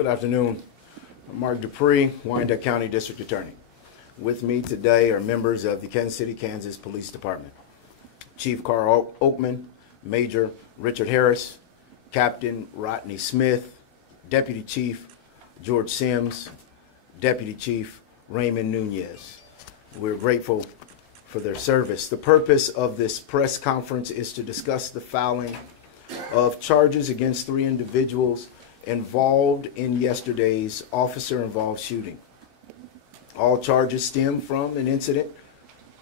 Good afternoon. I'm Mark Dupree, Wyandotte County District Attorney. With me today are members of the Kansas City, Kansas Police Department. Chief Carl Oakman, Major Richard Harris, Captain Rodney Smith, Deputy Chief George Sims, Deputy Chief Raymond Nunez. We're grateful for their service. The purpose of this press conference is to discuss the filing of charges against 3 individuals involved in yesterday's officer-involved shooting. All charges stem from an incident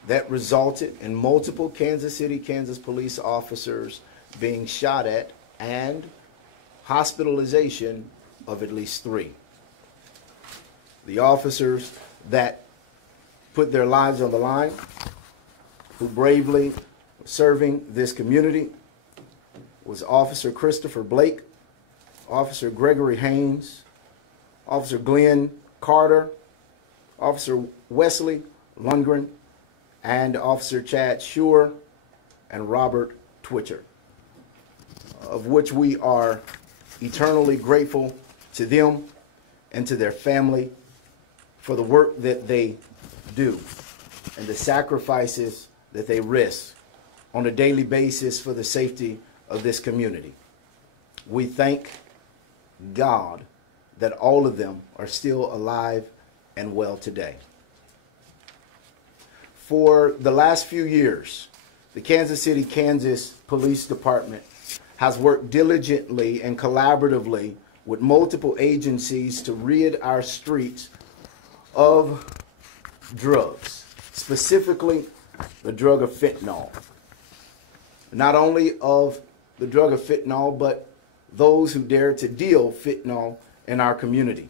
that resulted in multiple Kansas City, Kansas police officers being shot at and hospitalization of at least 3. The officers that put their lives on the line, who bravely were serving this community, was Officer Christopher Blake, Officer Gregory Haynes, Officer Glenn Carter, Officer Wesley Lundgren, and Officer Chad Schur and Robert Twitcher, of which we are eternally grateful to them and to their family for the work that they do and the sacrifices that they risk on a daily basis for the safety of this community. We thank God that all of them are still alive and well today. For the last few years, the Kansas City, Kansas Police Department has worked diligently and collaboratively with multiple agencies to rid our streets of drugs, specifically the drug of fentanyl. Not only of the drug of fentanyl, but those who dare to deal fentanyl in our community.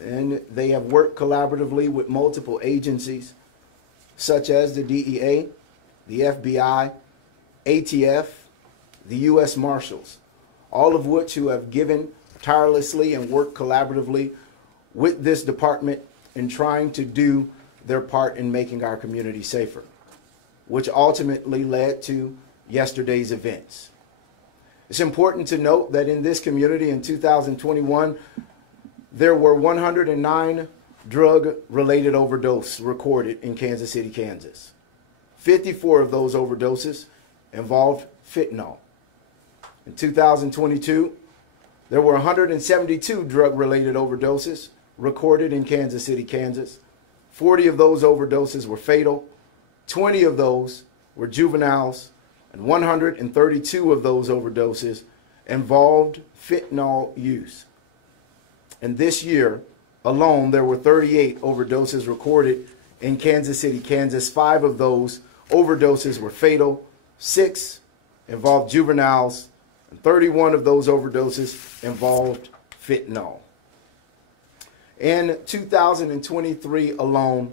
And they have worked collaboratively with multiple agencies such as the DEA, the FBI, ATF, the U.S. Marshals, all of which who have given tirelessly and worked collaboratively with this department in trying to do their part in making our community safer, which ultimately led to yesterday's events. It's important to note that in this community in 2021, there were 109 drug-related overdoses recorded in Kansas City, Kansas. 54 of those overdoses involved fentanyl. In 2022, there were 172 drug-related overdoses recorded in Kansas City, Kansas. 40 of those overdoses were fatal. 20 of those were juveniles. And 132 of those overdoses involved fentanyl use. And this year alone, there were 38 overdoses recorded in Kansas City, Kansas. 5 of those overdoses were fatal. 6 involved juveniles. And 31 of those overdoses involved fentanyl. In 2023 alone,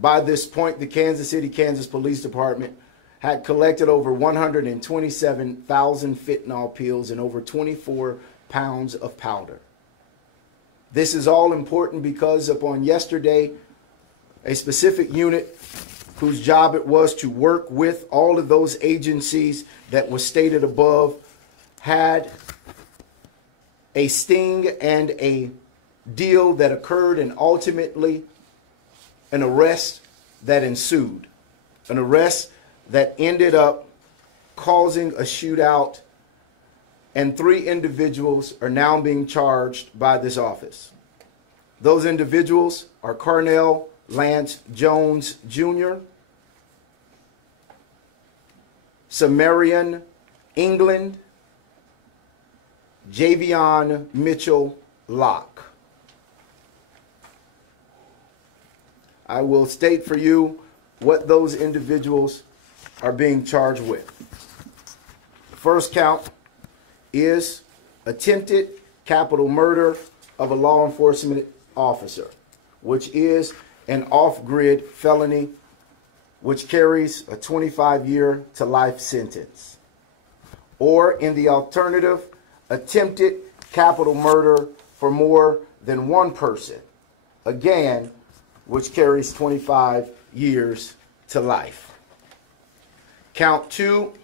by this point, the Kansas City, Kansas Police Department had collected over 127,000 fentanyl pills and over 24 pounds of powder. This is all important because upon yesterday, a specific unit whose job it was to work with all of those agencies that was stated above had a sting and a deal that occurred, and ultimately an arrest that ensued. An arrest that ended up causing a shootout, and 3 individuals are now being charged by this office. Those individuals are Carnell Lance Jones Jr., Samarian England, Javion Mitchell Locke. I will state for you what those individuals are being charged with. The first count is attempted capital murder of a law enforcement officer, which is an off-grid felony which carries a 25-year to life sentence. Or in the alternative, attempted capital murder for more than one person, again, which carries 25 years to life. Count 2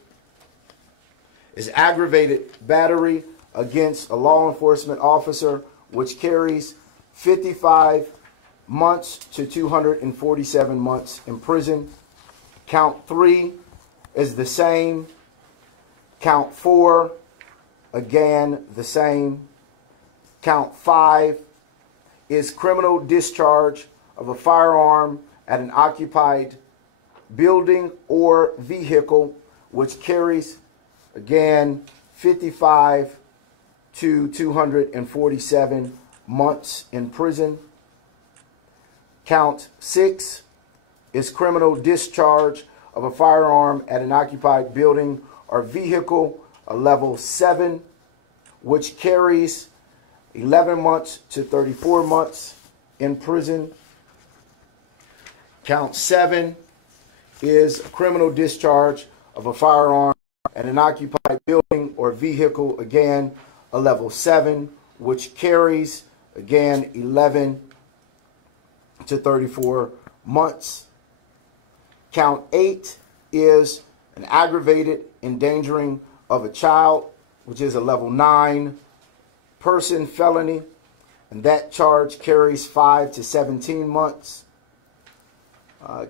is aggravated battery against a law enforcement officer which carries 55 months to 247 months in prison. Count 3 is the same. Count 4, again, the same. Count 5 is criminal discharge of a firearm at an occupied building or vehicle, which carries, again, 55 to 247 months in prison. Count 6 is criminal discharge of a firearm at an occupied building or vehicle, a level 7, which carries 11 months to 34 months in prison. Count 7 is criminal discharge of a firearm at an occupied building or vehicle, again, a level 7, which carries, again, 11 to 34 months. Count 8 is an aggravated endangering of a child, which is a level 9 person felony, and that charge carries 5 to 17 months.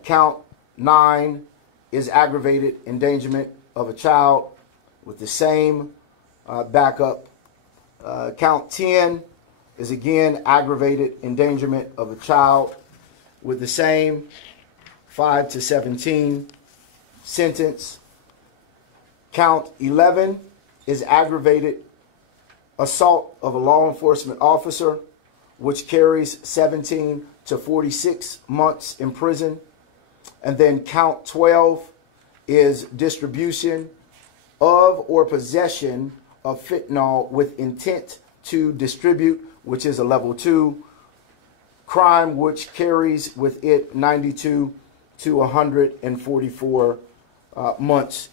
Count 9 is aggravated endangerment of a child with the same backup. Count 10 is again aggravated endangerment of a child with the same 5 to 17 sentence. Count 11 is aggravated assault of a law enforcement officer, which carries 17 to 46 months in prison. And then count 12 is distribution of or possession of fentanyl with intent to distribute, which is a level 2 crime, which carries with it 92 to 144 months.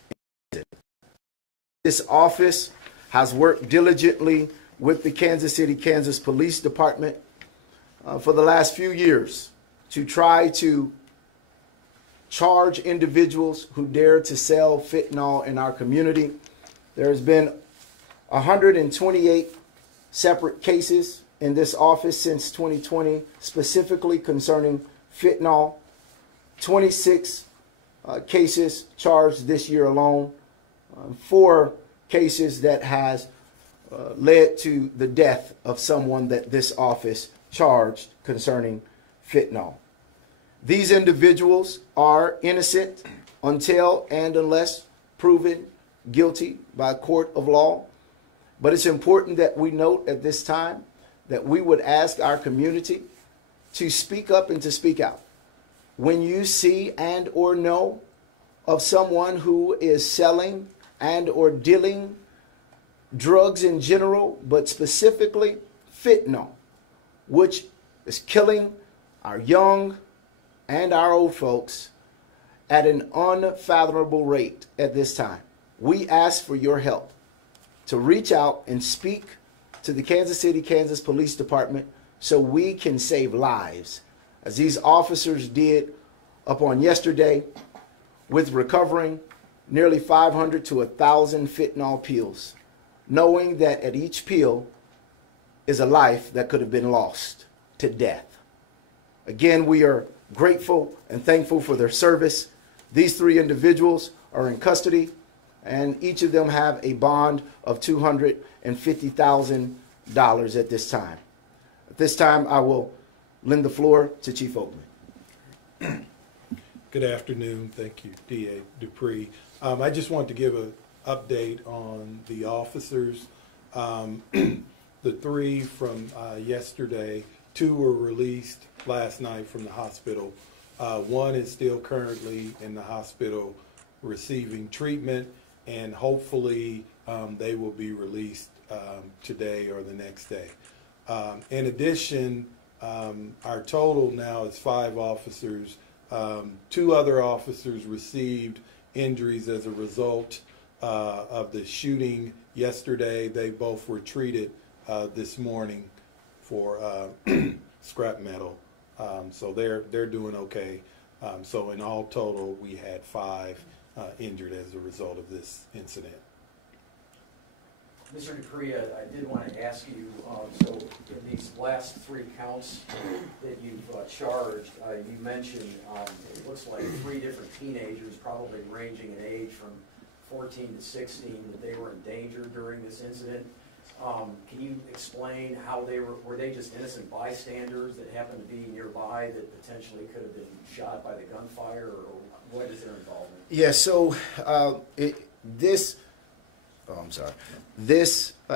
This office has worked diligently with the Kansas City, Kansas Police Department for the last few years to try to charge individuals who dare to sell fentanyl in our community. There's been 128 separate cases in this office since 2020, specifically concerning fentanyl. 26 cases charged this year alone. 4 cases that has led to the death of someone that this office charged concerning fentanyl. These individuals are innocent until and unless proven guilty by a court of law. But it's important that we note at this time that we would ask our community to speak up and to speak out. When you see and or know of someone who is selling and or dealing drugs in general, but specifically fentanyl, which is killing our young and our old folks at an unfathomable rate at this time, we ask for your help to reach out and speak to the Kansas City, Kansas Police Department so we can save lives, as these officers did upon yesterday with recovering nearly 500 to 1,000 fentanyl pills, knowing that at each pill is a life that could have been lost to death. Again, we are grateful and thankful for their service. These 3 individuals are in custody, and each of them have a bond of $250,000 at this time. At this time, I will lend the floor to Chief Oatman. Good afternoon. Thank you, D.A. Dupree. I just want to give an update on the officers. The 3 from yesterday, 2 were released last night from the hospital. 1 is still currently in the hospital receiving treatment, and hopefully they will be released today or the next day. In addition, our total now is 5 officers. 2 other officers received injuries as a result of the shooting yesterday. They both were treated this morning for scrap metal, so they're doing okay. So in all total, we had 5 injured as a result of this incident. Mr. Dupree, I did want to ask you, so in these last 3 counts that you've charged, you mentioned it looks like 3 different teenagers, probably ranging in age from 14 to 16, that they were in danger during this incident. Can you explain how were they just innocent bystanders that happened to be nearby that potentially could have been shot by the gunfire, or what is their involvement? Yeah, so this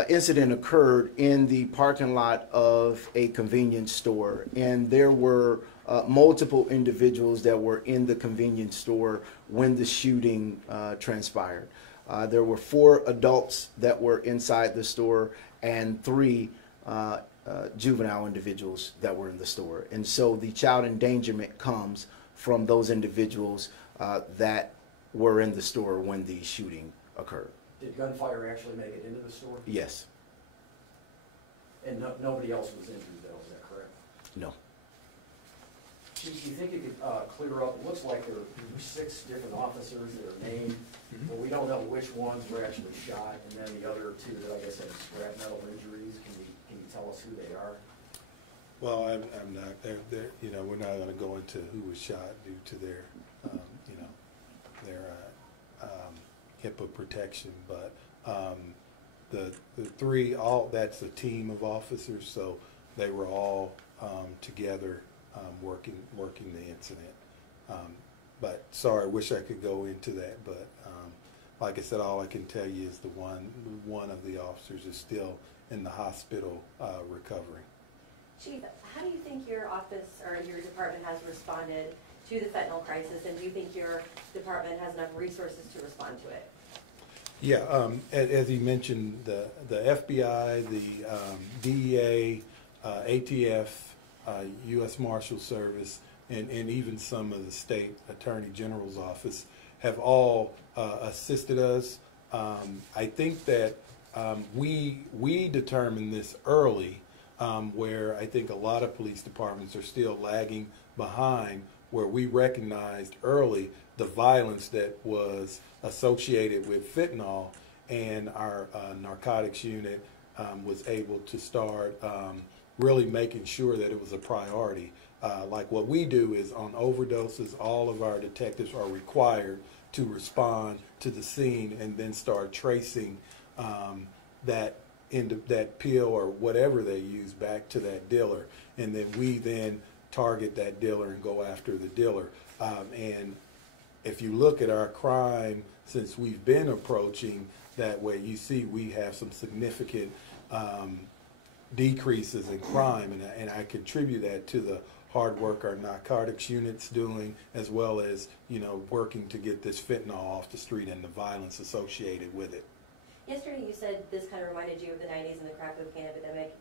incident occurred in the parking lot of a convenience store, and there were multiple individuals that were in the convenience store when the shooting transpired. There were 4 adults that were inside the store and 3 juvenile individuals that were in the store. And so the child endangerment comes from those individuals that were in the store when the shooting occurred. Did gunfire actually make it into the store? Yes. And nobody else was injured, though, is that correct? No. Do you think you could clear up? It looks like there were 6 different officers that are named, but we don't know which ones were actually shot, and then the other 2 that I guess had shrapnel injuries. Can you tell us who they are? Well, I'm not. They're, you know, we're not going to go into who was shot due to their, you know, their HIPAA protection. But the 3, that's a team of officers, so they were all together working the incident. But sorry, I wish I could go into that. But like I said, all I can tell you is one of the officers is still in the hospital recovering. Chief, how do you think your office or your department has responded to the fentanyl crisis, and do you think your department has enough resources to respond to it? Yeah, as you mentioned, the FBI, the DEA, ATF, U.S. Marshal Service, and even some of the state attorney general's office have all assisted us. I think that we determined this early, where I think a lot of police departments are still lagging behind, where we recognized early the violence that was associated with fentanyl, and our narcotics unit was able to start really making sure that it was a priority. Like what we do is on overdoses, all of our detectives are required to respond to the scene and then start tracing that pill or whatever they use back to that dealer, and then we then target that dealer and go after the dealer. And if you look at our crime since we've been approaching that way, you see we have some significant decreases in crime, and I contribute that to the hard work our narcotics unit's doing, as well as, you know, working to get this fentanyl off the street and the violence associated with it. Yesterday you said this kind of reminded you of the 90s and the crack cocaine epidemic.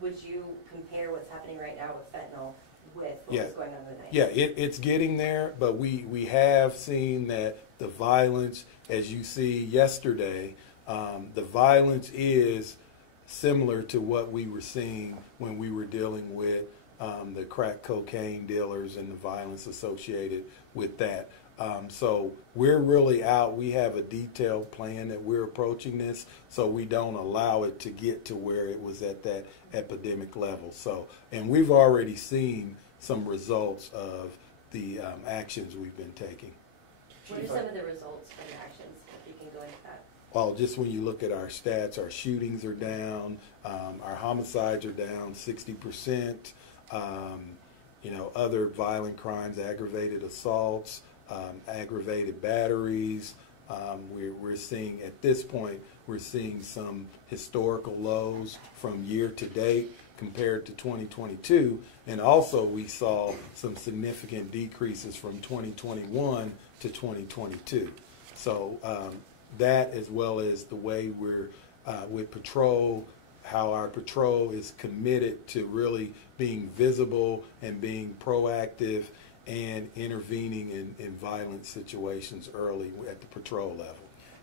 Would you compare what's happening right now with fentanyl with what was going on in the 90s? Yeah, it's getting there, but we have seen that the violence, as you see yesterday, the violence is similar to what we were seeing when we were dealing with the crack cocaine dealers and the violence associated with that. So we're really out. We have a detailed plan that we're approaching this, so we don't allow it to get to where it was at that epidemic level. So, and we've already seen some results of the actions we've been taking. What are some of the results from your actions, if you can go into that? Well, just when you look at our stats, our shootings are down, our homicides are down 60%, you know, other violent crimes, aggravated assaults, aggravated batteries. We're seeing, at this point, we're seeing some historical lows from year to date compared to 2022, and also we saw some significant decreases from 2021 to 2022. So that, as well as the way we're with patrol, how our patrol is committed to really being visible and being proactive and intervening in violent situations early at the patrol level.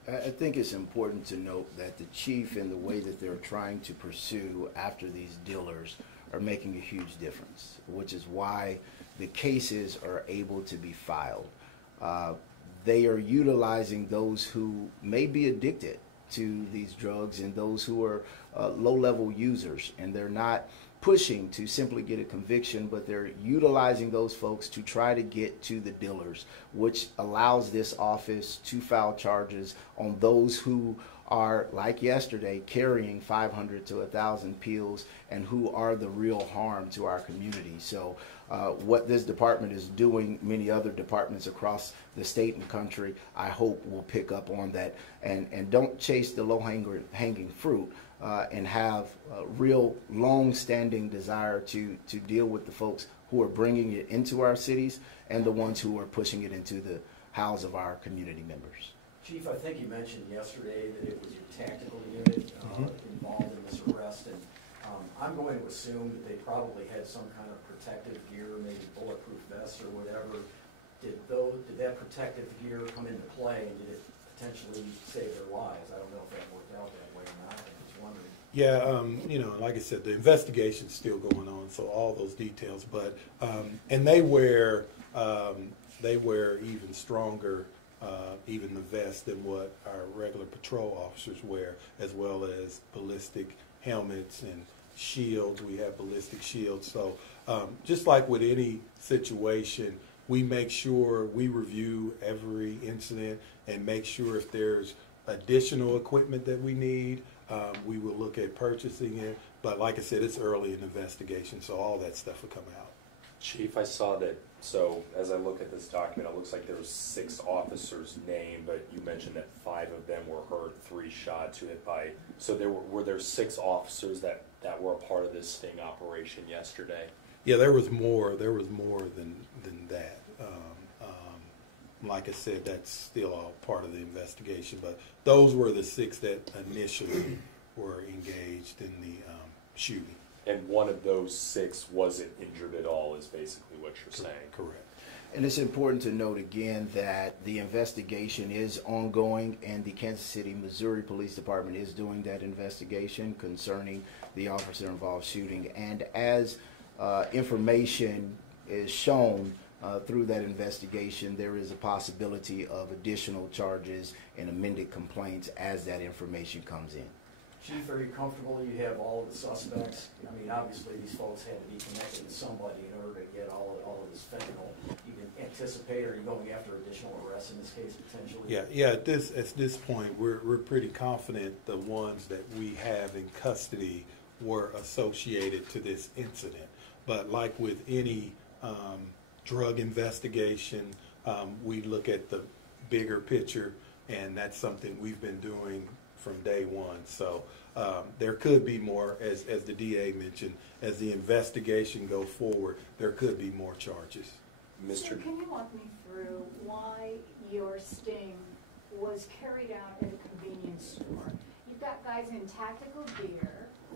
I think it's important to note that the chief and the way that they're trying to pursue after these dealers are making a huge difference, which is why the cases are able to be filed. They are utilizing those who may be addicted to these drugs and those who are low-level users, and they're not pushing to simply get a conviction, but they're utilizing those folks to try to get to the dealers, which allows this office to file charges on those who are, like yesterday, carrying 500 to 1,000 pills and who are the real harm to our community. So what this department is doing, many other departments across the state and country, I hope will pick up on that and don't chase the low-hanging fruit and have a real long-standing desire to deal with the folks who are bringing it into our cities and the ones who are pushing it into the house of our community members. Chief, I think you mentioned yesterday that it was your tactical unit involved in this arrest, and I'm going to assume that they probably had some kind of protective gear, maybe bulletproof vests or whatever. Did that protective gear come into play, and did it potentially save their lives? I don't know if that worked out that way or not. I'm just wondering. Yeah, you know, like I said, the investigation's still going on, so all those details. But and they wear even stronger. Even the vest than what our regular patrol officers wear, as well as ballistic helmets and shields. We have ballistic shields. So just like with any situation, we make sure we review every incident and make sure if there's additional equipment that we need, we will look at purchasing it. But like I said, it's early in the investigation, so all that stuff will come out. Chief, I saw that, so as I look at this document, it looks like there were 6 officers named, but you mentioned that 5 of them were hurt, 3 shot, 2 hit by, so were there 6 officers that were a part of this sting operation yesterday? Yeah, there was more than that. Like I said, that's still all part of the investigation, but those were the 6 that initially were engaged in the shooting. And one of those 6 wasn't injured at all, is basically what you're saying. Correct. And it's important to note again that the investigation is ongoing, and the Kansas City, Missouri Police Department is doing that investigation concerning the officer-involved shooting. And as information is shown through that investigation, there is a possibility of additional charges and amended complaints as that information comes in. Chief, are you comfortable you have all of the suspects? I mean, obviously these folks had to be connected to somebody in order to get all of this fentanyl. You can anticipate, or are you going after additional arrests in this case potentially? Yeah. At this point, we're pretty confident the ones that we have in custody were associated to this incident. But like with any drug investigation, we look at the bigger picture, and that's something we've been doing from day one. So there could be more, as the DA mentioned, as the investigation goes forward, there could be more charges. So can you walk me through why your sting was carried out at a convenience store? You've got guys in tactical gear,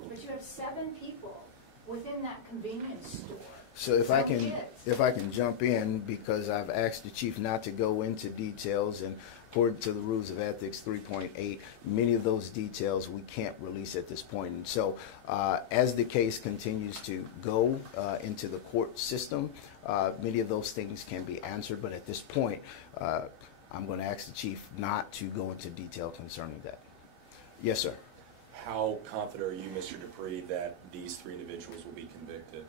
but you have 7 people within that convenience store. So if I can jump in, because I've asked the chief not to go into details, and according to the rules of ethics 3.8, many of those details we can't release at this point. And so as the case continues to go into the court system, many of those things can be answered, but at this point I'm going to ask the chief not to go into detail concerning that. Yes, sir. How confident are you, Mr. Dupree, that these 3 individuals will be convicted?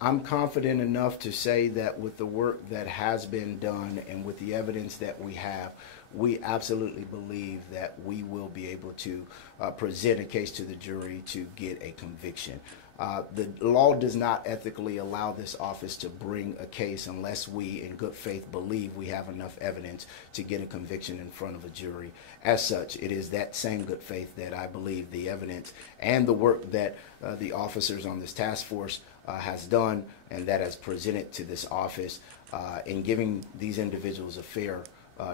I'm confident enough to say that with the work that has been done and with the evidence that we have, we absolutely believe that we will be able to present a case to the jury to get a conviction. The law does not ethically allow this office to bring a case unless we, in good faith, believe we have enough evidence to get a conviction in front of a jury. As such, it is that same good faith that I believe the evidence and the work that the officers on this task force has done and that has presented to this office in giving these individuals a fair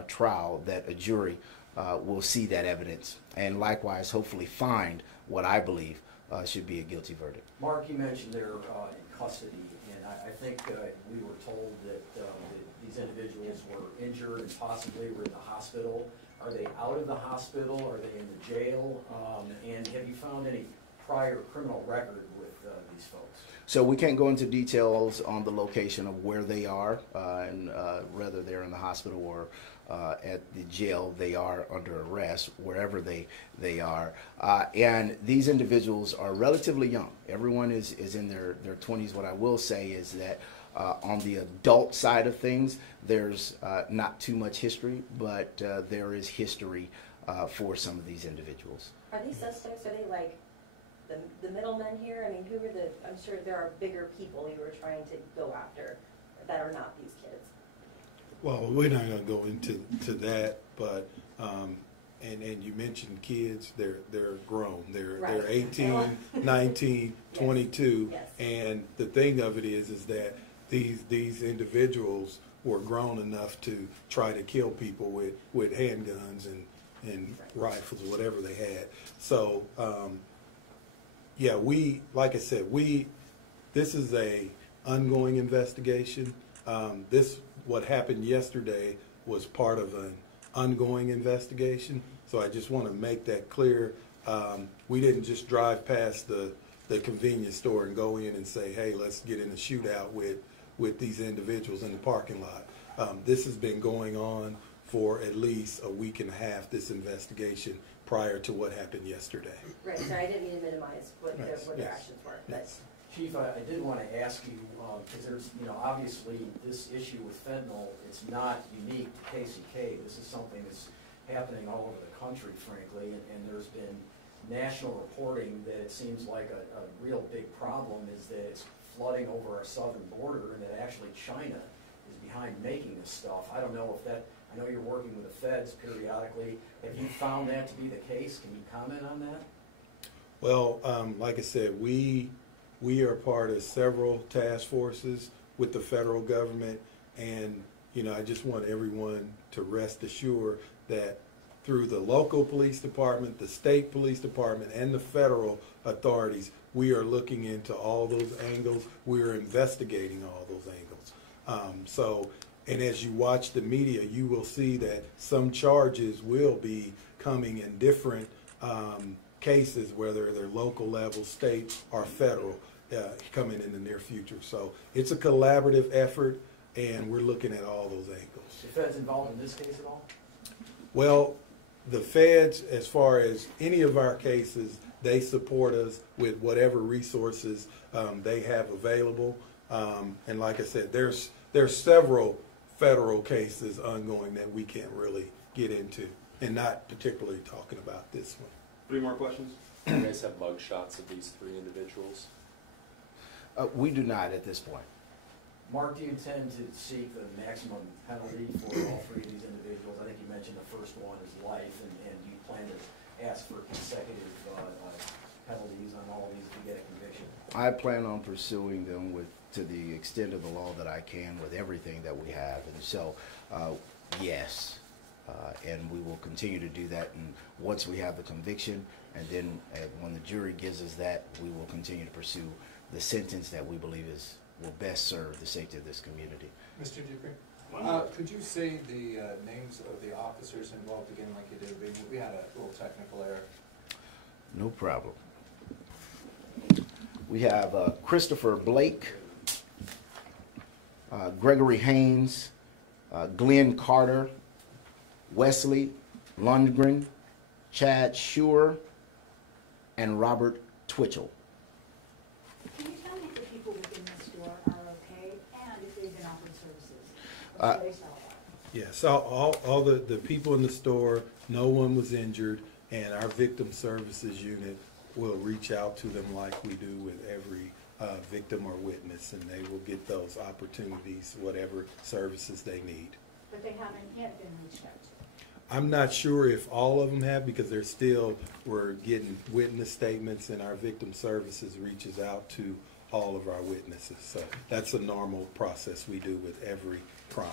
trial, that a jury will see that evidence and likewise hopefully find what I believe should be a guilty verdict. Mark, you mentioned they're in custody, and I think we were told that these individuals were injured and possibly were in the hospital. Are they out of the hospital? Are they in the jail? And have you found any prior criminal record with these folks? So we can't go into details on the location of where they are, and whether they're in the hospital or at the jail. They are under arrest wherever they are. And these individuals are relatively young. Everyone is in their 20s. What I will say is that on the adult side of things, there's not too much history, but there is history for some of these individuals. Are these suspects, are they like the middlemen here? I mean, who are the, I'm sure there are bigger people you were trying to go after that are not these kids. Well, we're not going to go into that, but and you mentioned kids. They're grown. They're 18, 19, 22, Yes. And the thing of it is that these individuals were grown enough to try to kill people with handguns and rifles, whatever they had. So yeah, like I said, this is a ongoing investigation. What happened yesterday was part of an ongoing investigation. So I just want to make that clear. We didn't just drive past the convenience store and go in and say, hey, let's get in a shootout with these individuals in the parking lot. This has been going on for at least a week and a half, this investigation, prior to what happened yesterday. Right, so I didn't mean to minimize what their actions were. Yes. Chief, I did want to ask you, because there's, obviously this issue with fentanyl, it's not unique to KCK. This is something that's happening all over the country, frankly, and there's been national reporting that it seems like a real big problem is that it's flooding over our southern border and that actually China is behind making this stuff. I don't know if that, I know you're working with the feds periodically. Have you found that to be the case? Can you comment on that? Well, like I said, we are part of several task forces with the federal government, and I just want everyone to rest assured that through the local police department, the state police department, and the federal authorities, we are looking into all those angles. We are investigating all those angles. And as you watch the media, you will see that some charges will be coming in different cases, whether they're local level, state, or federal, coming in the near future. So it's a collaborative effort, and we're looking at all those angles. The feds involved in this case at all? Well, the feds, as far as any of our cases, they support us with whatever resources they have available. And like I said, there's several federal cases ongoing that we can't really get into, and not particularly talking about this one. 3 more questions? Do you guys have mug shots of these 3 individuals? We do not at this point. Mark, do you intend to seek the maximum penalty for all 3 of these individuals? I think you mentioned the first one is life, and you plan to ask for consecutive penalties on all of these if you get a conviction. I plan on pursuing them to the extent of the law that I can with everything that we have. And so, yes, and we will continue to do that. And once we have the conviction, and then when the jury gives us that, we will continue to pursue the sentence that we believe will best serve the safety of this community. Mr. Dupree, could you say the names of the officers involved again like you did? We had a little technical error. No problem. We have Christopher Blake, Gregory Haynes, Glenn Carter, Wesley Lundgren, Chad Schuer, and Robert Twitchell. Can you tell me if the people within the store are okay and if they've been offered services? Yes, all the people in the store, no one was injured, and our victim services unit will reach out to them like we do with every victim or witness, and they will get those opportunities, whatever services they need. But they haven't yet been reached out to. I'm not sure if all of them have, because we're getting witness statements, and our victim services reaches out to all of our witnesses. So that's a normal process we do with every crime.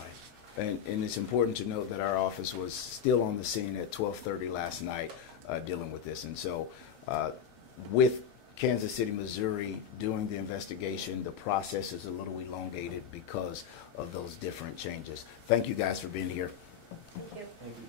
And it's important to note that our office was still on the scene at 12:30 last night dealing with this. And so with Kansas City, Missouri doing the investigation, the process is a little elongated because of those different changes. Thank you guys for being here. Thank you. Thank you.